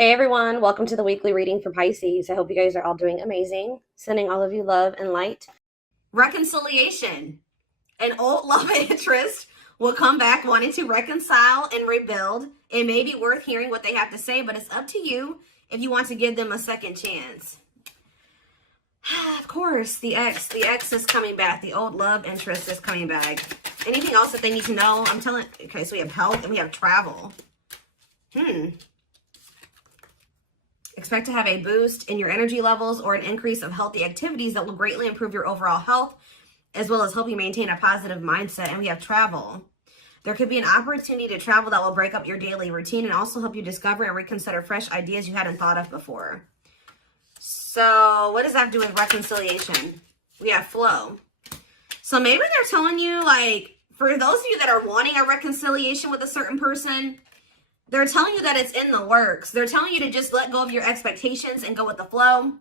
Hey everyone, welcome to the weekly reading for Pisces. I hope you guys are all doing amazing. Sending all of you love and light. Reconciliation. An old love interest will come back wanting to reconcile and rebuild. It may be worth hearing what they have to say, but it's up to you if you want to give them a second chance. Of course, the ex is coming back. The old love interest is coming back. Anything else that they need to know? Okay, so we have health and we have travel. Expect to have a boost in your energy levels or an increase of healthy activities that will greatly improve your overall health, as well as help you maintain a positive mindset. And we have travel. There could be an opportunity to travel that will break up your daily routine and also help you discover and reconsider fresh ideas you hadn't thought of before. So what does that do with reconciliation? We have flow. So maybe they're telling you, like, for those of you that are wanting a reconciliation with a certain person, they're telling you that it's in the works. They're telling you to just let go of your expectations and go with the flow.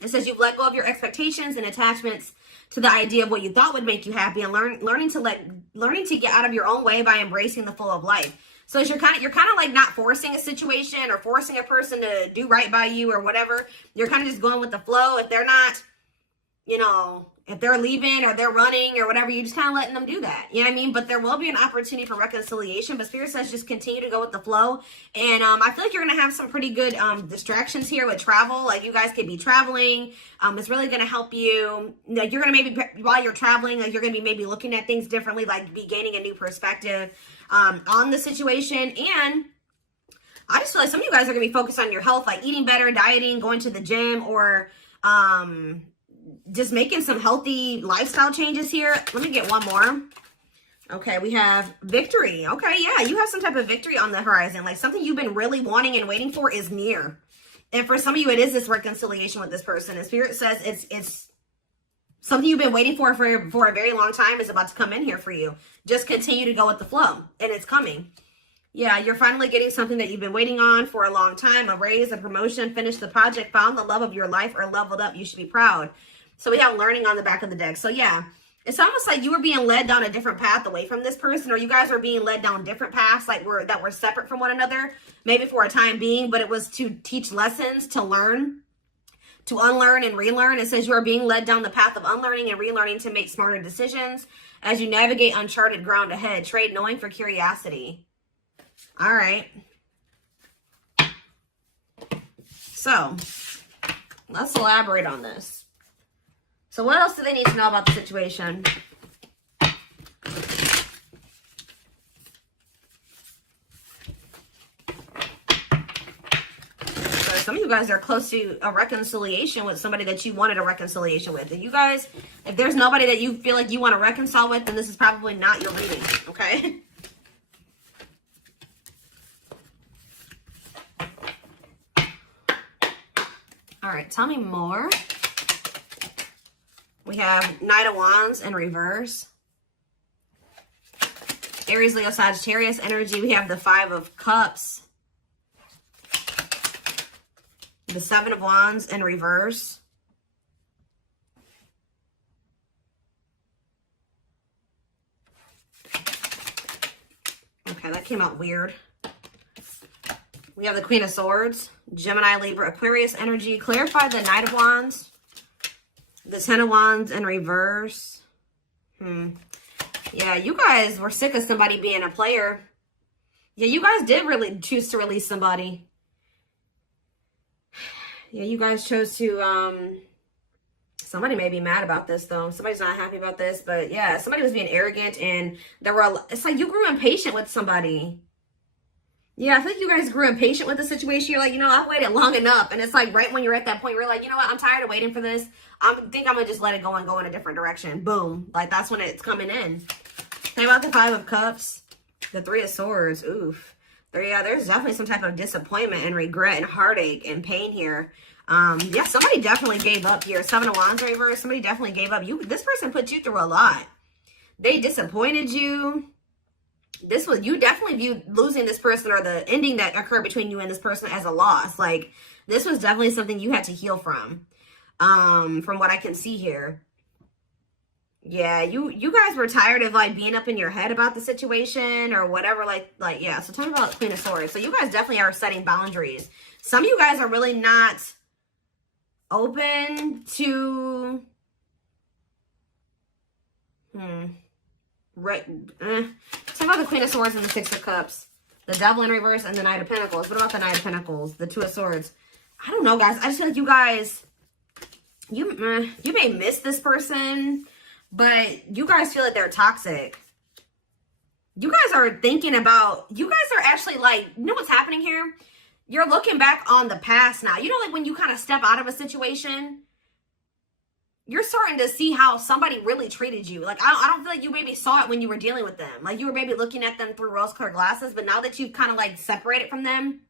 It says you've let go of your expectations and attachments to the idea of what you thought would make you happy, and learning to get out of your own way by embracing the flow of life. So you're kind of like not forcing a situation or forcing a person to do right by you or whatever. You're kind of just going with the flow. If they're not, if they're leaving or they're running or whatever, you're just kind of letting them do that. You know what I mean? But there will be an opportunity for reconciliation. But Spirit says just continue to go with the flow. And I feel like you're going to have some pretty good distractions here with travel. Like you guys could be traveling. It's really going to help you. Like you're going to maybe, while you're traveling, like you're going to be maybe looking at things differently, like be gaining a new perspective on the situation. And I just feel like some of you guys are going to be focused on your health, like eating better, dieting, going to the gym, or just making some healthy lifestyle changes here. Let me get one more. Okay, we have victory. Okay, yeah, you have some type of victory on the horizon. Like something you've been really wanting and waiting for is near. And for some of you, it is this reconciliation with this person. And Spirit says it's something you've been waiting for a very long time is about to come in here for you. Just continue to go with the flow, and it's coming. Yeah, you're finally getting something that you've been waiting on for a long time. A raise, a promotion, finished the project, found the love of your life, or leveled up. You should be proud. So we have learning on the back of the deck. So yeah, it's almost like you were being led down a different path away from this person, or you guys are being led down different paths that were separate from one another, maybe for a time being, but it was to teach lessons, to learn, to unlearn and relearn. It says you are being led down the path of unlearning and relearning to make smarter decisions as you navigate uncharted ground ahead. Trade knowing for curiosity. All right. So let's elaborate on this. So what else do they need to know about the situation? So some of you guys are close to a reconciliation with somebody that you wanted a reconciliation with. And you guys, if there's nobody that you feel like you want to reconcile with, then this is probably not your reading, okay? All right, tell me more. We have Knight of Wands in reverse. Aries, Leo, Sagittarius energy. We have the Five of Cups. The Seven of Wands in reverse. Okay, that came out weird. We have the Queen of Swords. Gemini, Libra, Aquarius energy. Clarify the Knight of Wands. The Ten of Wands in reverse. Yeah, you guys were sick of somebody being a player. Yeah, you guys did really choose to release somebody. Yeah, you guys chose to, somebody may be mad about this though. Somebody's not happy about this, but yeah, somebody was being arrogant and it's like you grew impatient with somebody. Yeah, I think you guys grew impatient with the situation. You're like, I've waited long enough. And it's like right when you're at that point, you're like, you know what? I'm tired of waiting for this. I think I'm going to just let it go and go in a different direction. Boom. Like that's when it's coming in. Think about the Five of Cups. The Three of Swords. Oof. There's definitely some type of disappointment and regret and heartache and pain here. Yeah, somebody definitely gave up here. Seven of Wands reverse. Somebody definitely gave up. This person put you through a lot. They disappointed you. You definitely viewed losing this person or the ending that occurred between you and this person as a loss. Like this was definitely something you had to heal from what I can see here. Yeah, you guys were tired of like being up in your head about the situation or whatever, like yeah. So tell me about Queen of Swords. So you guys definitely are setting boundaries. Some of you guys are really not open to right. Talk about the Queen of Swords and the Six of Cups, the Devil in reverse, and the Knight of Pentacles. What about the Knight of Pentacles, the Two of Swords? I don't know, guys. I just feel like you guys, you may miss this person, but you guys feel like they're toxic. You guys are thinking about, you guys are actually like, you know what's happening here? You're looking back on the past now. You know, like when you kind of step out of a situation, you're starting to see how somebody really treated you. Like, I don't feel like you maybe saw it when you were dealing with them. Like, you were maybe looking at them through rose-colored glasses, but now that you've kind of like separated from them,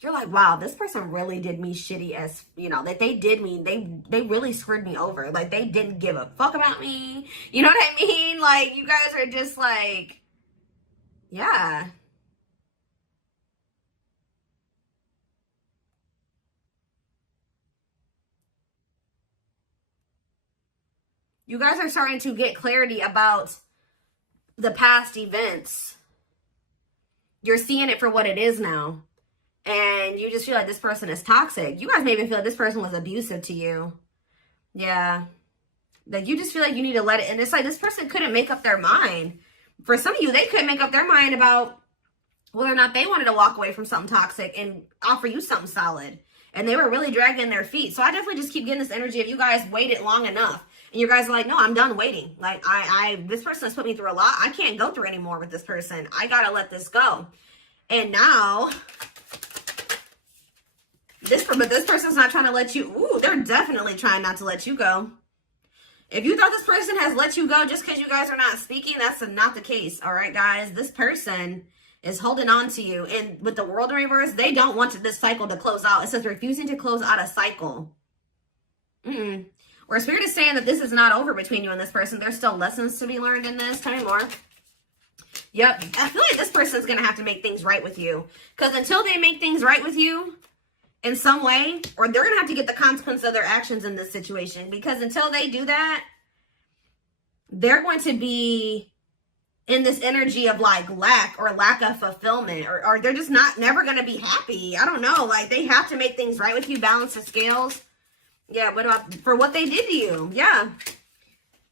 you're like, wow, this person really did me shitty as, you know, that they did me. They really screwed me over. Like, they didn't give a fuck about me. You know what I mean? Like, you guys are just like, yeah. You guys are starting to get clarity about the past events. You're seeing it for what it is now. And you just feel like this person is toxic. You guys maybe feel like this person was abusive to you. Yeah. Like, you just feel like you need to let it. And it's like this person couldn't make up their mind. For some of you, they couldn't make up their mind about whether or not they wanted to walk away from something toxic and offer you something solid. And they were really dragging their feet. So I definitely just keep getting this energy of you guys waited long enough. And you guys are like, no, I'm done waiting. Like, this person has put me through a lot. I can't go through anymore with this person. I got to let this go. And now, this person's not trying to let you, ooh, they're definitely trying not to let you go. If you thought this person has let you go just because you guys are not speaking, that's not the case. All right, guys, this person is holding on to you. And with the World in reverse, they don't want this cycle to close out. It says refusing to close out a cycle. Or Spirit is saying that this is not over between you and this person. There's still lessons to be learned in this. Tell me more. Yep. I feel like this person's going to have to make things right with you. Because until they make things right with you in some way, or they're going to have to get the consequence of their actions in this situation. Because until they do that, they're going to be in this energy of like lack of fulfillment. Or they're just never going to be happy. I don't know. Like, they have to make things right with you. Balance the scales. Yeah, but for what they did to you. Yeah.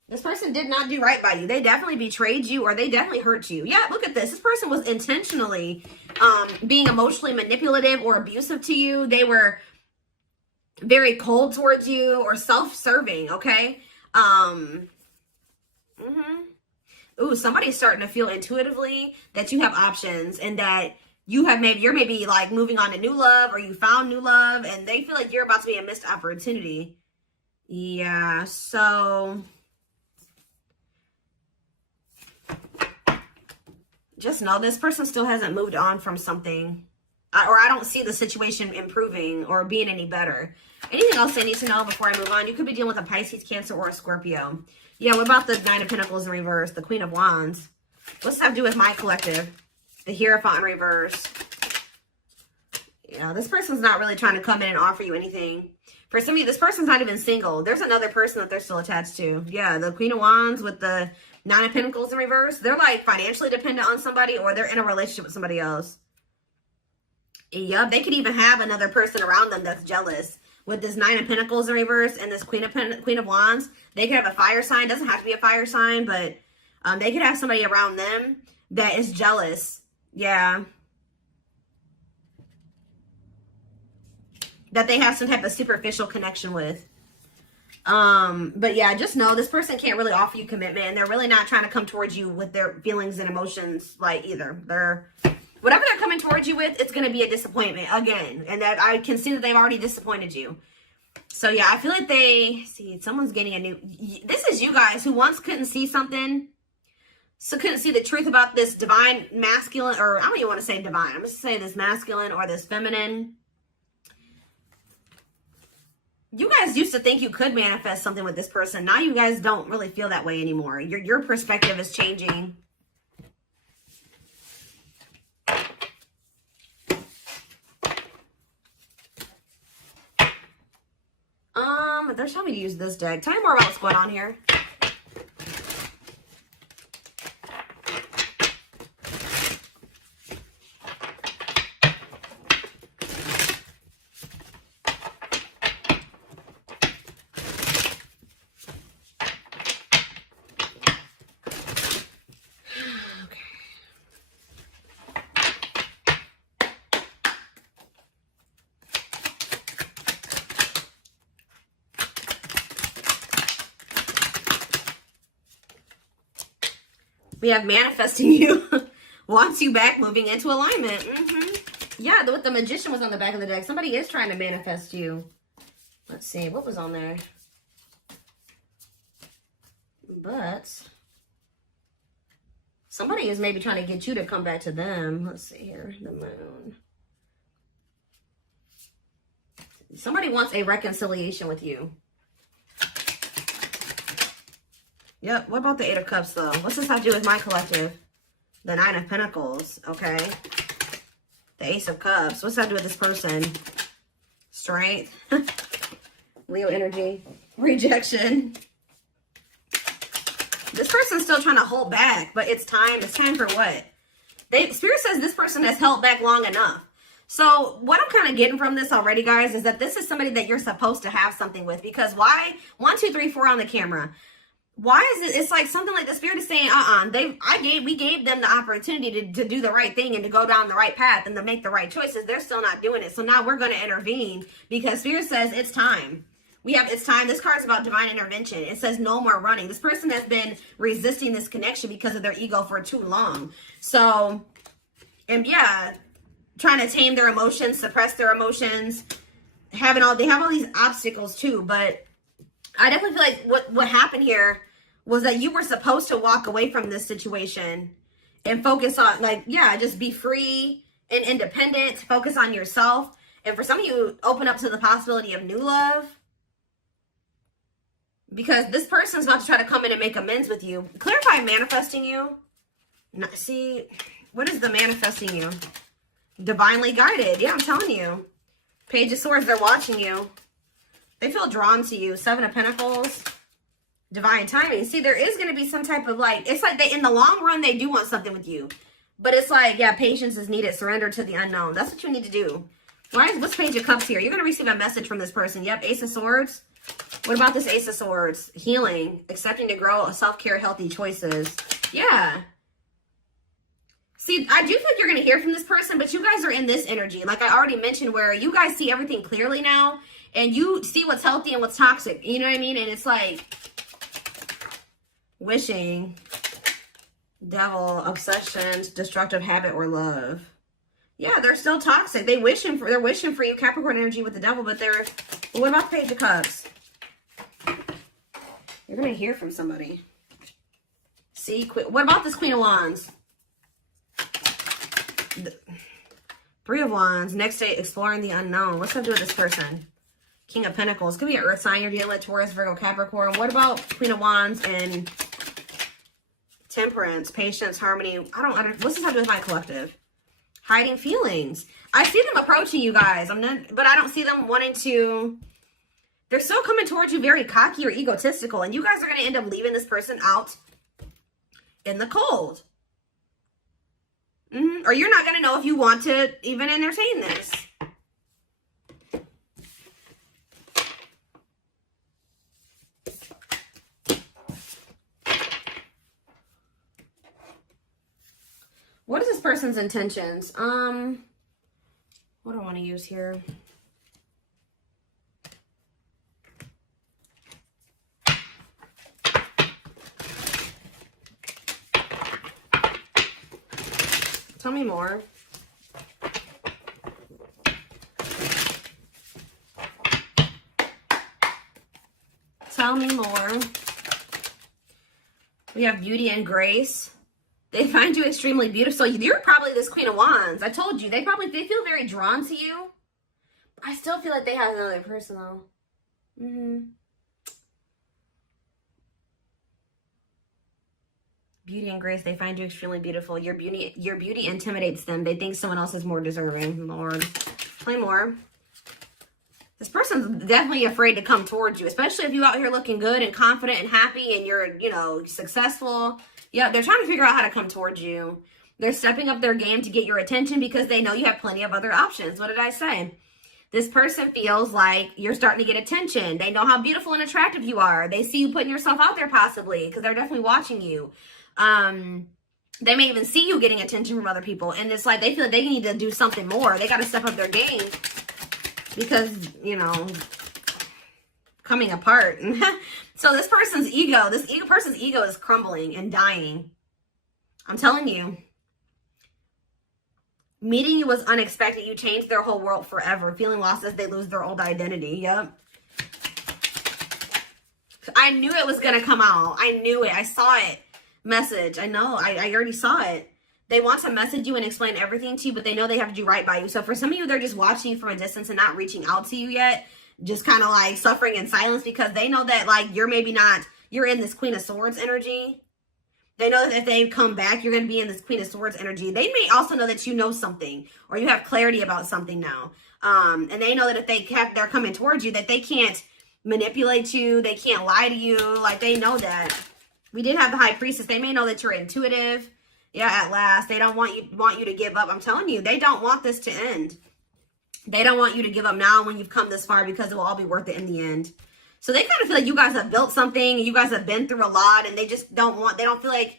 This person did not do right by you. They definitely betrayed you, or they definitely hurt you. Yeah, look at this. This person was intentionally being emotionally manipulative or abusive to you. They were very cold towards you or self-serving, okay? Ooh, somebody's starting to feel intuitively that you have options and that you're maybe like moving on to new love, or you found new love, and they feel like you're about to be a missed opportunity. Yeah, so just know this person still hasn't moved on from something, or I don't see the situation improving or being any better. Anything else I need to know before I move on? You could be dealing with a Pisces, Cancer, or a Scorpio. Yeah, what about the Nine of Pentacles in reverse, the Queen of Wands? What's that have to do with my collective? The Hierophant in reverse. Yeah, this person's not really trying to come in and offer you anything. For some of you, this person's not even single. There's another person that they're still attached to. Yeah, the Queen of Wands with the Nine of Pentacles in reverse. They're like financially dependent on somebody, or they're in a relationship with somebody else. Yep, they could even have another person around them that's jealous. With this Nine of Pentacles in reverse and this Queen of Wands, they could have a fire sign. Doesn't have to be a fire sign, but they could have somebody around them that is jealous. Yeah. That they have some type of superficial connection with. But yeah, just know this person can't really offer you commitment, and they're really not trying to come towards you with their feelings and emotions like either. Whatever they're coming towards you with, it's going to be a disappointment again. And that I can see that they've already disappointed you. So yeah, I feel like someone's getting this is you guys who once couldn't see something. So couldn't see the truth about this divine masculine, or I don't even want to say divine. I'm just saying this masculine or this feminine. You guys used to think you could manifest something with this person. Now you guys don't really feel that way anymore. Your perspective is changing. They're telling me to use this deck. Tell me more about what's going on here. We have manifesting you. Wants you back, moving into alignment. Yeah, with the Magician was on the back of the deck. Somebody is trying to manifest you. Let's see. What was on there? But somebody is maybe trying to get you to come back to them. Let's see here. The Moon. Somebody wants a reconciliation with you. Yep. What about the Eight of Cups, though? What's this have to do with my collective? The Nine of Pentacles. Okay. The Ace of Cups. What's that to do with this person? Strength. Leo energy. Rejection. This person's still trying to hold back, but it's time. It's time for what? Spirit says this person has held back long enough. So what I'm kind of getting from this already, guys, is that this is somebody that you're supposed to have something with. Because why? 1, 2, 3, 4 on the camera. Why is it? It's like something like the Spirit is saying, we gave them the opportunity to do the right thing and to go down the right path and to make the right choices. They're still not doing it. So now we're going to intervene because Spirit says it's time. It's time. This card is about divine intervention. It says no more running. This person has been resisting this connection because of their ego for too long. So, and yeah, trying to tame their emotions, suppress their emotions, they have all these obstacles too. But I definitely feel like what happened here was that you were supposed to walk away from this situation and focus on, just be free and independent, focus on yourself. And for some of you, open up to the possibility of new love. Because this person's about to try to come in and make amends with you. Clarify manifesting you. See, what is the manifesting you? Divinely guided. Yeah, I'm telling you. Page of Swords, they're watching you. They feel drawn to you. Seven of Pentacles. Divine timing. See, there is going to be some type of it's like in the long run, they do want something with you. But it's like, yeah, patience is needed. Surrender to the unknown. That's what you need to do. What's Page of Cups here? You're going to receive a message from this person. Yep, Ace of Swords. What about this Ace of Swords? Healing, accepting to grow, self-care, healthy choices. Yeah. See, I do think you're going to hear from this person, but you guys are in this energy. Like I already mentioned, where you guys see everything clearly now, and you see what's healthy and what's toxic. You know what I mean? And it's like wishing, devil, obsession, destructive habit, or love. Yeah, they're still toxic. They're wishing for you, Capricorn energy with the devil, but what about Page of Cups? You're going to hear from somebody. See, what about this Queen of Wands? Three of Wands. Next day, exploring the unknown. What's up to do with this person? King of Pentacles. Could be an earth sign you're dealing with, Taurus, Virgo, Capricorn. What about Queen of Wands and Temperance, patience, harmony? What's this have to do with my collective? Hiding feelings. I see them approaching you guys. But I don't see them wanting to. They're still coming towards you very cocky or egotistical. And you guys are going to end up leaving this person out in the cold. Or you're not going to know if you want to even entertain this. What is this person's intentions? What do I want to use here? Tell me more. Tell me more. We have beauty and grace. They find you extremely beautiful. So you're probably this Queen of Wands. I told you. They feel very drawn to you. I still feel like they have another person though. Beauty and grace. They find you extremely beautiful. Your beauty intimidates them. They think someone else is more deserving. Lord. Play more. This person's definitely afraid to come towards you, especially if you out here looking good and confident and happy and you're, successful. Yeah, they're trying to figure out how to come towards you. They're stepping up their game to get your attention because they know you have plenty of other options. What did I say? This person feels like you're starting to get attention. They know how beautiful and attractive you are. They see you putting yourself out there possibly because they're definitely watching you. They may even see you getting attention from other people. And it's like they feel like they need to do something more. They got to step up their game because, coming apart. So this person's ego is crumbling and dying. I'm telling you. Meeting you was unexpected. You changed their whole world forever. Feeling lost as they lose their old identity. Yep. I knew it was going to come out. I knew it. I saw it. Message. I know. I already saw it. They want to message you and explain everything to you, but they know they have to do right by you. So for some of you, they're just watching you from a distance and not reaching out to you yet. Just kind of like suffering in silence because they know that like you're maybe not, you're in this Queen of Swords energy. They know that if they come back, you're going to be in this Queen of Swords energy. They may also know that you know something or you have clarity about something now. And they know that if they're coming towards you, that they can't manipulate you. They can't lie to you. Like they know that. We did have the High Priestess. They may know that you're intuitive. Yeah, at last. They don't want you to give up. I'm telling you, they don't want this to end. They don't want you to give up now when you've come this far because it will all be worth it in the end. So they kind of feel like you guys have built something and you guys have been through a lot and they just don't feel like,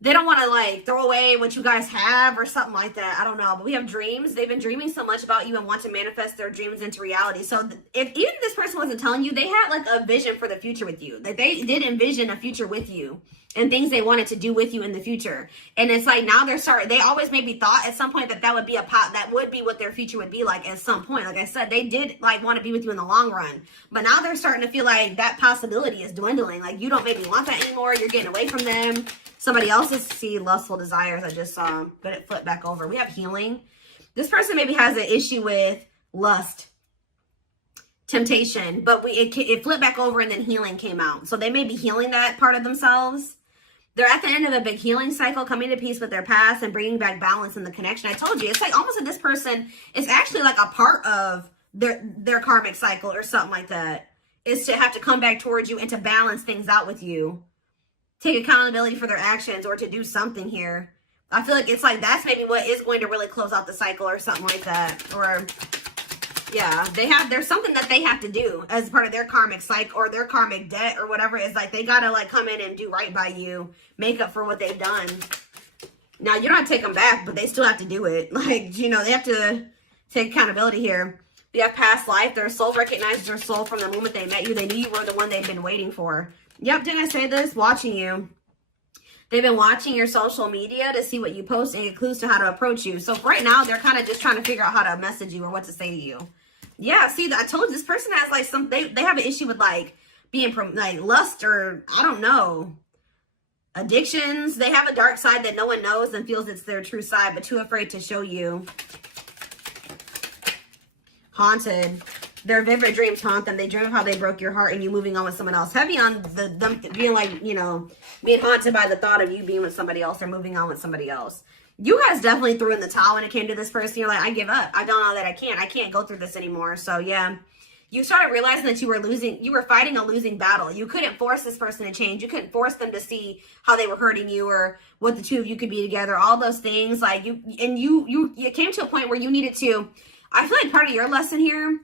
they don't want to like throw away what you guys have or something like that. I don't know. But we have dreams. They've been dreaming so much about you and want to manifest their dreams into reality. So if even this person wasn't telling you, they had like a vision for the future with you. Like they did envision a future with you and things they wanted to do with you in the future. And it's like now they always maybe thought at some point that would be that would be what their future would be like at some point. Like I said, they did like want to be with you in the long run. But now they're starting to feel like that possibility is dwindling. Like you don't maybe want that anymore. You're getting away from them. Somebody else's lustful desires I just saw, but it flipped back over. We have healing. This person maybe has an issue with lust, temptation, but it flipped back over and then healing came out. So they may be healing that part of themselves. They're at the end of a big healing cycle, coming to peace with their past and bringing back balance in the connection. I told you, it's like almost that this person is actually like a part of their karmic cycle or something like that. Is to have to come back towards you and to balance things out with you. Take accountability for their actions or to do something here. I feel like it's like that's maybe what is going to really close out the cycle or something like that. Or yeah, there's something that they have to do as part of their karmic cycle or their karmic debt or whatever. It's like they gotta like come in and do right by you, make up for what they've done. Now you don't have to take them back, but they still have to do it. Like, you know, they have to take accountability here. We have past life. Their soul recognizes their soul from the moment they met you. They knew you were the one they've been waiting for. Yep, didn't I say this? Watching you. They've been watching your social media to see what you post and get clues to how to approach you. So right now, they're kind of just trying to figure out how to message you or what to say to you. Yeah, see, I told you this person has like they have an issue with like being like lust or I don't know, addictions. They have a dark side that no one knows and feels it's their true side, but too afraid to show you. Haunted. Their vivid dreams haunt them. They dream of how they broke your heart and you moving on with someone else. Heavy on them being like, you know, being haunted by the thought of you being with somebody else or moving on with somebody else. You guys definitely threw in the towel when it came to this person. You're like, I give up. I don't know that I can't go through this anymore. So yeah, you started realizing that you were fighting a losing battle. You couldn't force this person to change. You couldn't force them to see how they were hurting you or what the two of you could be together. All those things like you came to a point where you needed to, I feel like part of your lesson here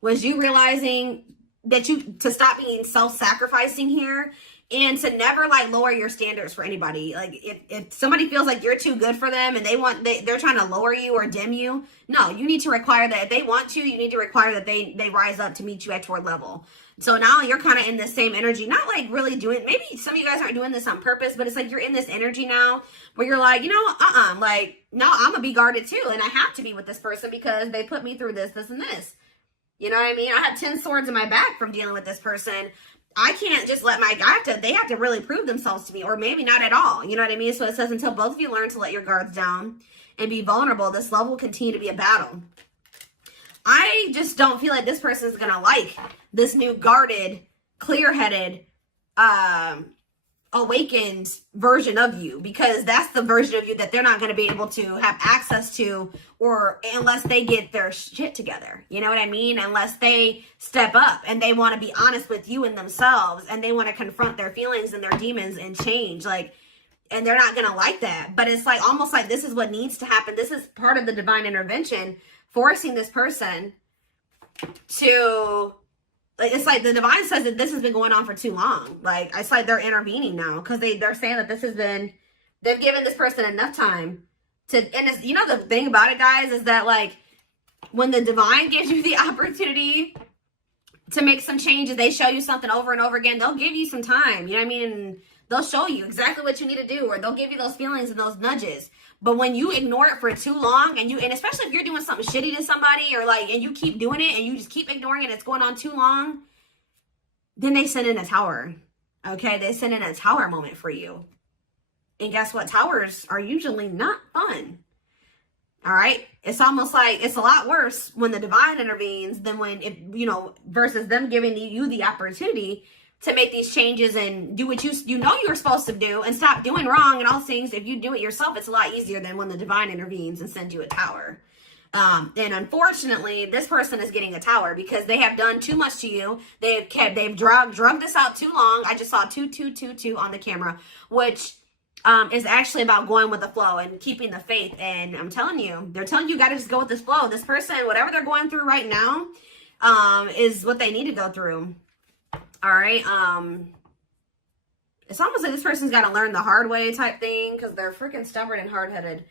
was you realizing that to stop being self-sacrificing here and to never like lower your standards for anybody. Like if somebody feels like you're too good for them and they're trying to lower you or dim you, no, you need to require that if they want to, you need to require that they rise up to meet you at your level. So now you're kind of in the same energy, not like really doing, maybe some of you guys aren't doing this on purpose, but it's like you're in this energy now where you're like, you know, like, no, I'm gonna be guarded too. And I have to be with this person because they put me through this, and this. You know what I mean? I have 10 swords in my back from dealing with this person. I can't just let they have to really prove themselves to me, or maybe not at all. You know what I mean? So it says, until both of you learn to let your guards down and be vulnerable, this love will continue to be a battle. I just don't feel like this person is going to like this new guarded, clear-headed, awakened version of you, because that's the version of you that they're not going to be able to have access to, or unless they get their shit together. You know what I mean? Unless they step up and they want to be honest with you and themselves, and they want to confront their feelings and their demons and change, like, and they're not going to like that. But it's like almost like this is what needs to happen. This is part of the divine intervention, forcing this person to, like, it's like the divine says that this has been going on for too long. Like, it's like they're intervening now because they're saying that this has been, they've given this person enough time to, and it's, you know, the thing about it, guys, is that like when the divine gives you the opportunity to make some changes, they show you something over and over again, they'll give you some time, you know what I mean? And They'll show you exactly what you need to do, or they'll give you those feelings and those nudges. But when you ignore it for too long, and especially if you're doing something shitty to somebody, or like, and you keep doing it and you just keep ignoring it, it's going on too long, then they send in a tower. Okay, they send in a tower moment for you. And guess what? Towers are usually not fun. All right. It's almost like it's a lot worse when the divine intervenes than when, if you know, versus them giving you the opportunity to make these changes and do what you know you're supposed to do and stop doing wrong and all things. If you do it yourself, it's a lot easier than when the divine intervenes and sends you a tower. And unfortunately, this person is getting a tower because they have done too much to you. They've drugged this out too long. I just saw 2222 on the camera, which is actually about going with the flow and keeping the faith. And I'm telling you, they're telling you, got to just go with this flow. This person, whatever they're going through right now, is what they need to go through. All right. It's almost like this person's got to learn the hard way type thing because they're freaking stubborn and hard-headed.